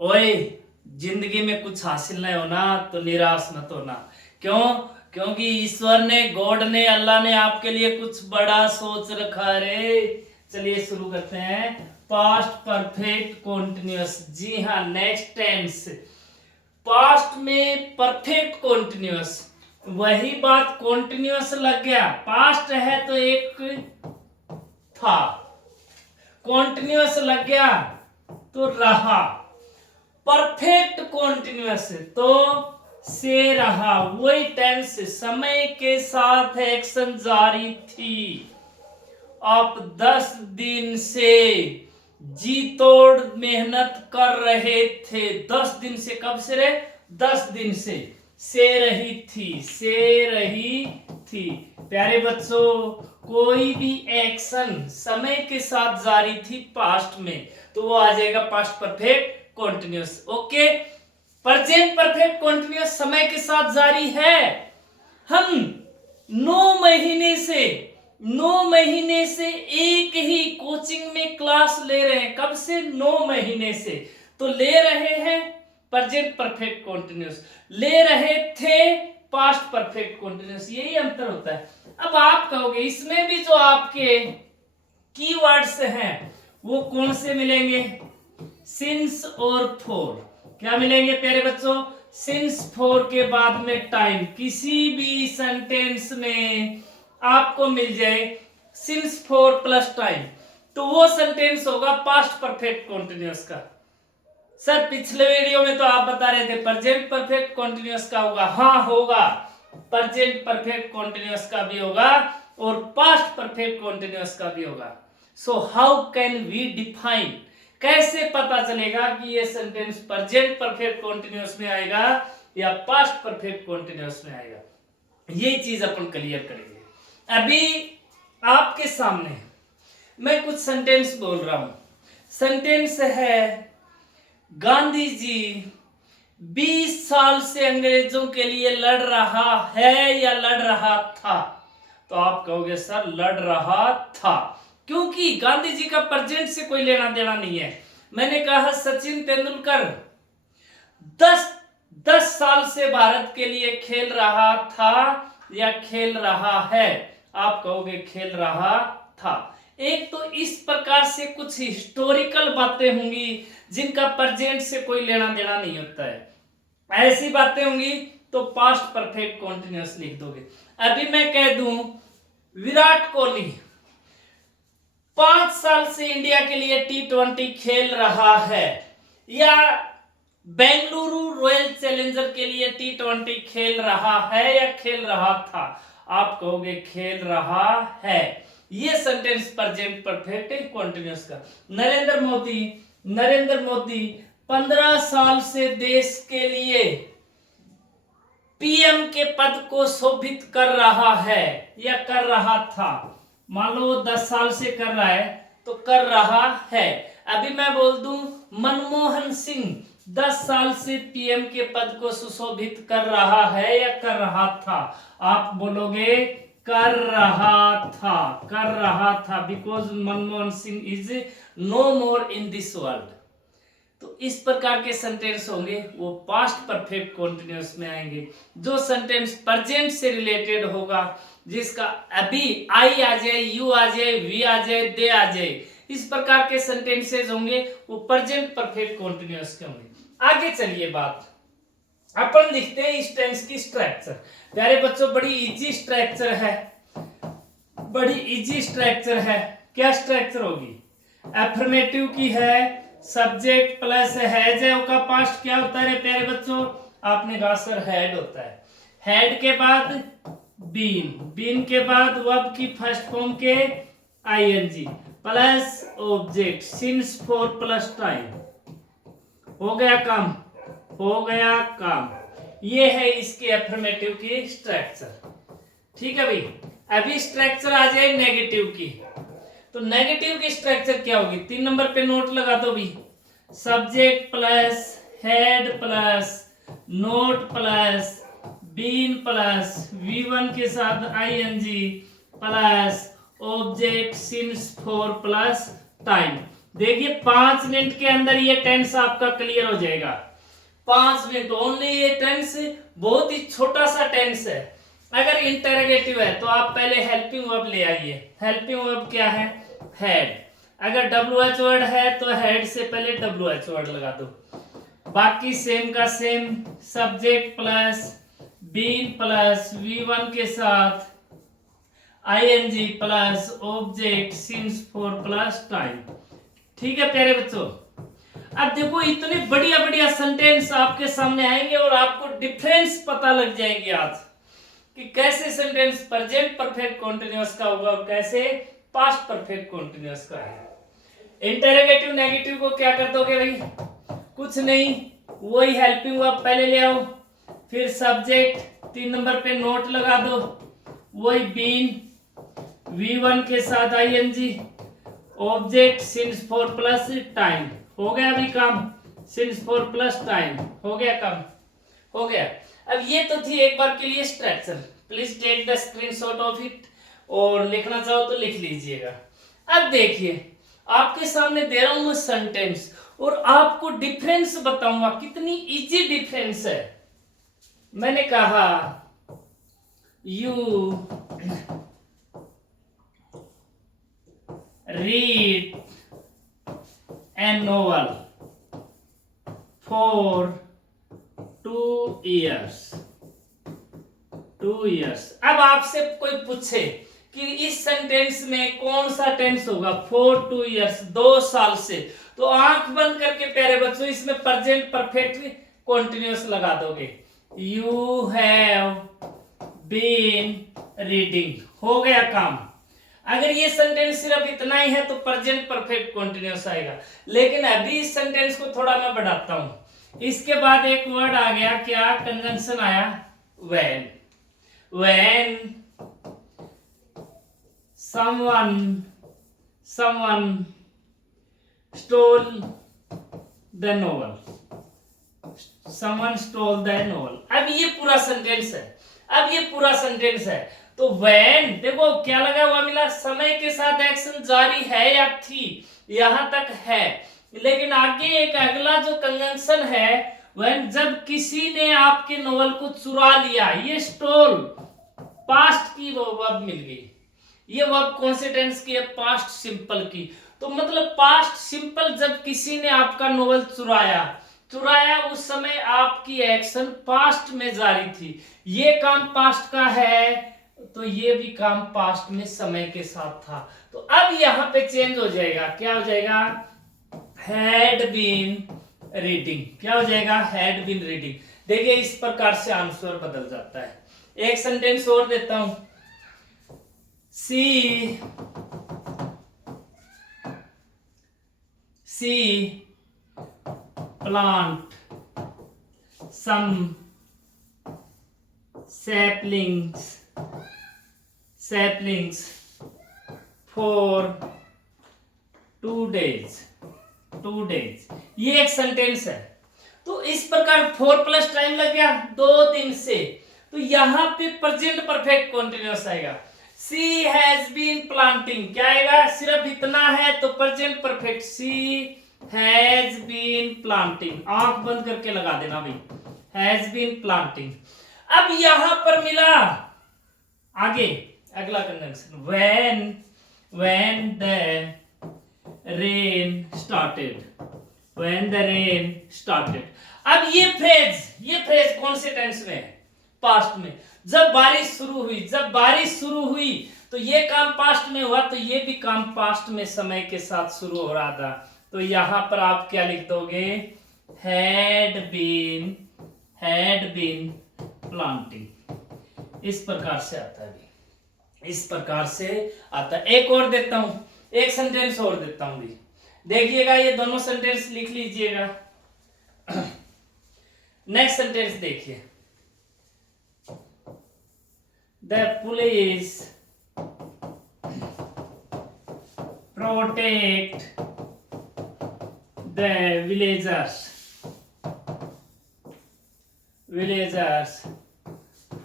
ओए, जिंदगी में कुछ हासिल नहीं होना तो निराश मत होना। क्यों? क्योंकि ईश्वर ने, गॉड ने, अल्लाह ने आपके लिए कुछ बड़ा सोच रखा रे। चलिए शुरू करते हैं। पास्ट परफेक्ट कॉन्टिन्यूअस, जी हाँ, नेक्स्ट टेंस। पास्ट में परफेक्ट कॉन्टिन्यूअस, वही बात कॉन्टिन्यूअस लग गया। पास्ट है तो एक था, कॉन्टिन्यूअस लग गया तो रहा। परफेक्ट कॉन्टिन्यूअस तो से रहा, वही टेंस, समय के साथ एक्शन जारी थी। आप 10 दिन से जी तोड़ मेहनत कर रहे थे। 10 दिन से, कब से रे? 10 दिन से रही थी, से रही थी। प्यारे बच्चों, कोई भी एक्शन समय के साथ जारी थी पास्ट में तो वो आ जाएगा past perfect continuous. Okay, present perfect continuous समय के साथ जारी है। हम 9 महीने से एक ही कोचिंग में क्लास ले रहे हैं। कब से? 9 महीने से। तो ले रहे हैं प्रेजेंट परफेक्ट कॉन्टिन्यूअस, ले रहे थे पास्ट परफेक्ट कॉन्टिन्यूअस, यही अंतर होता है। अब आप कहोगे इसमें भी जो आपके कीवर्ड्स हैं वो कौन से मिलेंगे? सिंस और फॉर। क्या मिलेंगे प्यारे बच्चों? सिंस फॉर के बाद में टाइम। किसी भी सेंटेंस में आपको मिल जाए सिंस फॉर प्लस टाइम तो वो सेंटेंस होगा पास्ट परफेक्ट कॉन्टिन्यूअस का। सर पिछले वीडियो में तो आप बता रहे थे प्रेजेंट परफेक्ट कॉन्टिन्यूअस का होगा। हाँ होगा, प्रेजेंट परफेक्ट कॉन्टिन्यूअस का भी होगा और पास्ट परफेक्ट कॉन्टिन्यूअस का भी होगा। So how can we define, कैसे पता चलेगा कि ये सेंटेंस प्रेजेंट परफेक्ट कॉन्टिन्यूअस में आएगा या पास्ट परफेक्ट कॉन्टिन्यूअस में आएगा? ये चीज अपन क्लियर करेंगे। अभी आपके सामने मैं कुछ सेंटेंस बोल रहा हूं। सेंटेंस है, गांधी जी 20 साल से अंग्रेजों के लिए लड़ रहा है या लड़ रहा था? तो आप कहोगे सर लड़ रहा था, क्योंकि गांधी जी का प्रेजेंट से कोई लेना देना नहीं है। मैंने कहा सचिन तेंदुलकर 10 साल से भारत के लिए खेल रहा था या खेल रहा है? आप कहोगे खेल रहा था। एक तो इस प्रकार से कुछ हिस्टोरिकल बातें होंगी जिनका प्रेजेंट से कोई लेना देना नहीं होता है। ऐसी बातें होंगी तो पास्ट परफेक्ट कॉन्टिन्यूअस लिख दोगे। अभी मैं कह दूं विराट कोहली 5 साल से इंडिया के लिए T20 खेल रहा है या बेंगलुरु रॉयल चैलेंजर के लिए T20 खेल रहा है या खेल रहा था? आप कहोगे खेल रहा है। ये सेंटेंस प्रेजेंट परफेक्ट कॉन्टिन्यूअस का। नरेंद्र मोदी 15 साल से देश के लिए पीएम के पद को शोभित कर रहा है या कर रहा था? मान लो 10 साल से कर रहा है तो कर रहा है। अभी मैं बोल दूं मनमोहन सिंह 10 साल से पीएम के पद को सुशोभित कर रहा है या कर रहा था? आप बोलोगे कर रहा था, कर रहा था, because Manmohan Singh is no more in this world. तो इस प्रकार के सेंटेंस होंगे वो पास्ट परफेक्ट कॉन्टिन्यूअस में आएंगे। जो सेंटेंस प्रेजेंट से रिलेटेड होगा, जिसका अभी आई आ जाए, यू आ जाए, वी आ जाए, दे आ जाए, इस प्रकार के सेंटेंसेस होंगे वो प्रेजेंट परफेक्ट कॉन्टिन्यूअस के होंगे। आगे चलिए बात अपन लिखते हैं इस टेंस की स्ट्रक्चर। प्यारे बच्चों बड़ी इजी स्ट्रक्चर है, बड़ी इजी स्ट्रक्चर है। क्या स्ट्रक्चर होगी? एफर्मेटिव की है, सब्जेक्ट प्लस हैज है। का पास्ट क्या होता है प्यारे बच्चों? आपने कहा सर हेड होता है। हेड के बाद बीन, बीन के बाद वर्ब की फर्स्ट फॉर्म के I N G plus object since for plus time. हो गया काम, हो गया काम। ये है इसके एफर्मेटिव की स्ट्रक्चर। ठीक है भाई। अभी स्ट्रक्चर आ जाए नेगेटिव की। तो नेगेटिव की स्ट्रक्चर क्या होगी? 3 नंबर पे नोट लगा दो भी। Subject plus had plus not plus been plus V1 के साथ I N G plus object since for plus time. देखिए 5 मिनट के अंदर ये टेंस आपका क्लियर हो जाएगा। 5 मिनट ओनली। ये टेंस बहुत ही छोटा सा टेंस है। अगर इंटरोगेटिव है तो आप पहले हेल्पिंग वर्ब ले आइए। हेल्पिंग वर्ब क्या है? हेड। अगर WH वर्ड है तो हेड से पहले WH वर्ड लगा दो। बाकी सेम का same, subject plus been plus V1 के साथ ING plus object since for plus time. ठीक है प्यारे बच्चों, अब देखो इतने बढ़िया बढ़िया सेंटेंस आपके सामने आएंगे और आपको डिफरेंस पता लग जाएगी आज कि कैसे सेंटेंस प्रेजेंट परफेक्ट कॉन्टिन्यूअस का होगा और कैसे पास्ट परफेक्ट कॉन्टिन्यूअस का है। इंटरोगेटिव नेगेटिव को क्या कर दोगे भाई? कुछ नहीं, वही हेल्पिंग वर्ब पहले ले आओ, फिर सब्जेक्ट 3 नंबर पे नोट लगा दो, वही बीन V1 के साथ ING, object since for plus time. हो गया अभी काम, सिंस फॉर प्लस टाइम हो गया काम, हो गया। अब ये तो थी एक बार के लिए structure. Please take the screenshot of it और लिखना चाहो तो लिख लीजिएगा। अब देखिए आपके सामने दे रहा हूं मैं सेंटेंस और आपको डिफरेंस बताऊंगा, कितनी इजी डिफरेंस है। मैंने कहा you read A novel for 2 years। 2 years। अब आपसे कोई पूछे कि इस सेंटेंस में कौन सा टेंस होगा? फॉर 2 years, 2 साल से, तो आंख बंद करके प्यारे बच्चों इसमें प्रेजेंट परफेक्ट कॉन्टिन्यूअस लगा दोगे। यू हैव बीन रीडिंग, हो गया काम। अगर ये सेंटेंस सिर्फ इतना ही है तो प्रेजेंट परफेक्ट कॉन्टिन्यूअस आएगा, लेकिन अभी इस सेंटेंस को थोड़ा मैं बढ़ाता हूं। इसके बाद एक वर्ड आ गया, क्या कंजंक्शन आया? When. When someone stole the novel। someone stole the novel। अब ये पूरा सेंटेंस है, अब ये पूरा सेंटेंस है। तो when देखो क्या लगा हुआ मिला, समय के साथ एक्शन जारी है या थी, यहां तक है, लेकिन आगे एक अगला जो कंजंक्शन है when, जब किसी ने आपके नोवेल को चुरा लिया, ये स्टोल पास्ट की वो वर्ब मिल गई। ये वर्ब कौन से टेंस की है? पास्ट सिंपल की। तो मतलब पास्ट सिंपल, जब किसी ने आपका नोवेल चुराया उस समय आपकी एक्शन पास्ट में जारी थी, ये काम पास्ट का है, तो ये भी काम पास्ट में समय के साथ था। तो अब यहां पे चेंज हो जाएगा, क्या हो जाएगा? Had been reading. क्या हो जाएगा? Had been reading. देखिए इस प्रकार से आंसर बदल जाता है। एक सेंटेंस और देता हूं, she plant some saplings for 2 days। 2 days ये एक सेंटेंस है। तो इस प्रकार 4 प्लस टाइम लग गया 2 दिन से, तो यहां पे प्रेजेंट परफेक्ट कॉन्टिन्यूअस आएगा। She has been planting, क्या आएगा? सिर्फ इतना है तो present perfect, she has been planting। आंख बंद करके लगा देना भाई, has been planting। अब यहां पर मिला आगे अगला conjunction, when the rain started। अब ये फ्रेज कौन से टेंस में है? पास्ट में। जब बारिश शुरू हुई तो ये काम पास्ट में हुआ, तो ये भी काम पास्ट में समय के साथ शुरू हो रहा था। तो यहां पर आप क्या लिख दोगे? Had been planting. इस प्रकार से आता है, इस प्रकार से आता है। एक और देता हूं, एक सेंटेंस और देता हूं भी, देखिएगा। ये दोनों सेंटेंस लिख लीजिएगा। नेक्स्ट सेंटेंस देखिए, the police protect the villagers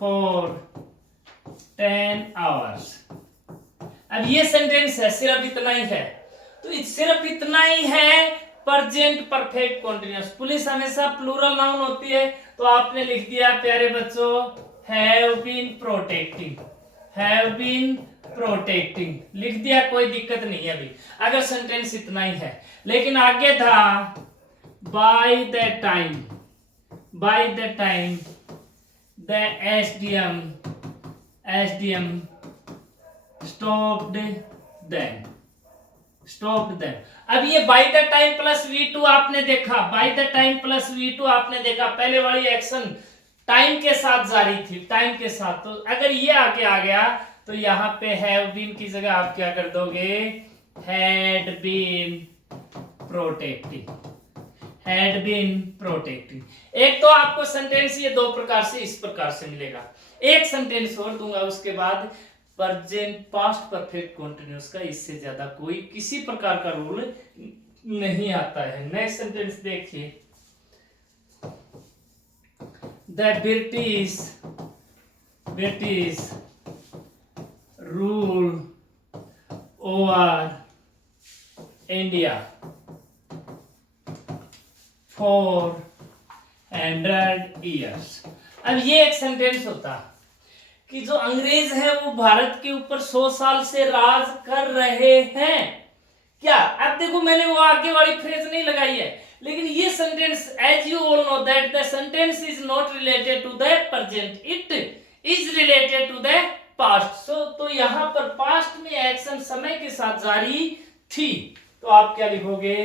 for 10 hours। अब ये सेंटेंस है, सिर्फ इतना ही है। तो सिर्फ इतना ही है प्रेजेंट परफेक्ट कॉन्टिन्यूअस। पुलिस हमेशा प्लूरल नाउन होती है, तो आपने लिख दिया प्यारे बच्चों have been protecting, have been protecting लिख दिया, कोई दिक्कत नहीं है अभी, अगर सेंटेंस इतना ही है। लेकिन आगे था by the time, by the time the SDM stopped them, stopped them. अब ये by the time plus V2 आपने देखा, by the time plus V2 आपने देखा, पहले वाली एक्शन टाइम के साथ जारी थी, टाइम के साथ। तो अगर ये आगे आ गया तो यहां पे हैव बीन की जगह आप क्या कर दोगे, had been protecting, had been protecting. एक तो आपको सेंटेंस ये दो प्रकार से इस प्रकार से मिलेगा, एक सेंटेंस और दूंगा उसके बाद प्रेजेंट पास्ट परफेक्ट कंटीन्यूअस का इससे ज्यादा कोई किसी प्रकार का रूल नहीं आता है। नेक्स्ट सेंटेंस देखिए, the British rule over India 400 years। अब ये एक सेंटेंस होता कि जो अंग्रेज है वो भारत के ऊपर 100 साल से राज कर रहे हैं क्या। अब देखो मैंने वो आगे वाली फ्रेज नहीं लगाई है, लेकिन ये sentence as you all know that the sentence is not related to the present, it is related to the past. So तो यहां पर पास्ट में एक्शन समय के साथ जारी थी, तो आप क्या लिखोगे,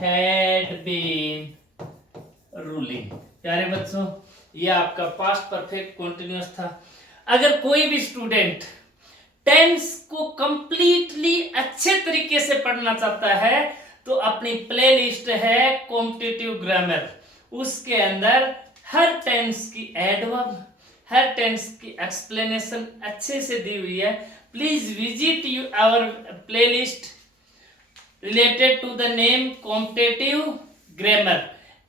हैड बीन रूलिंग। प्यारे बच्चों ये आपका पास्ट परफेक्ट कंटीन्यूअस था। अगर कोई भी स्टूडेंट टेंस को कंप्लीटली अच्छे तरीके से पढ़ना चाहता है तो अपनी प्लेलिस्ट है कॉम्पिटिटिव ग्रामर, उसके अंदर हर टेंस की एडवर्ब, हर टेंस की एक्सप्लेनेशन अच्छे से दी हुई है। Please visit you our playlist related to the name competitive grammar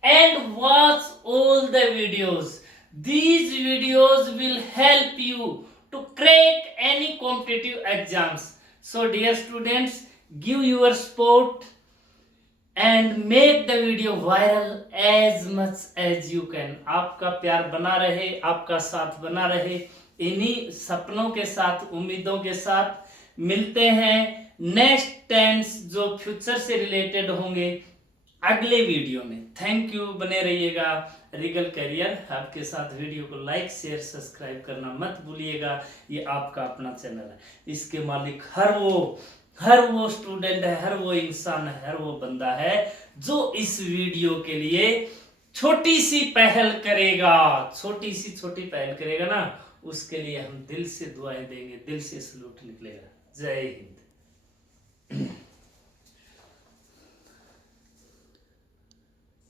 and watch all the videos. These videos will help you to crack any competitive exams. So dear students, give your support and make the video viral as much as you can. आपका प्यार बना रहे, आपका साथ बना रहे, इन्हीं सपनों के साथ, उम्मीदों के साथ मिलते हैं नेक्स्ट टेंस जो फ्यूचर से रिलेटेड होंगे अगले वीडियो में। थैंक यू, बने रहिएगा रीगल करियर आपके साथ। वीडियो को लाइक शेयर सब्सक्राइब करना मत भूलिएगा, ये आपका अपना चैनल है, इसके मालिक हर वो स्टूडेंट है, हर वो इंसान है, हर वो बंदा है जो इस वीडियो के लिए छोटी सी पहल करेगा, छोटी पहल करेगा ना, उसके लिए हम दिल से दुआएं देंगे, दिल से सलूट निकलेगा। जय हिंद।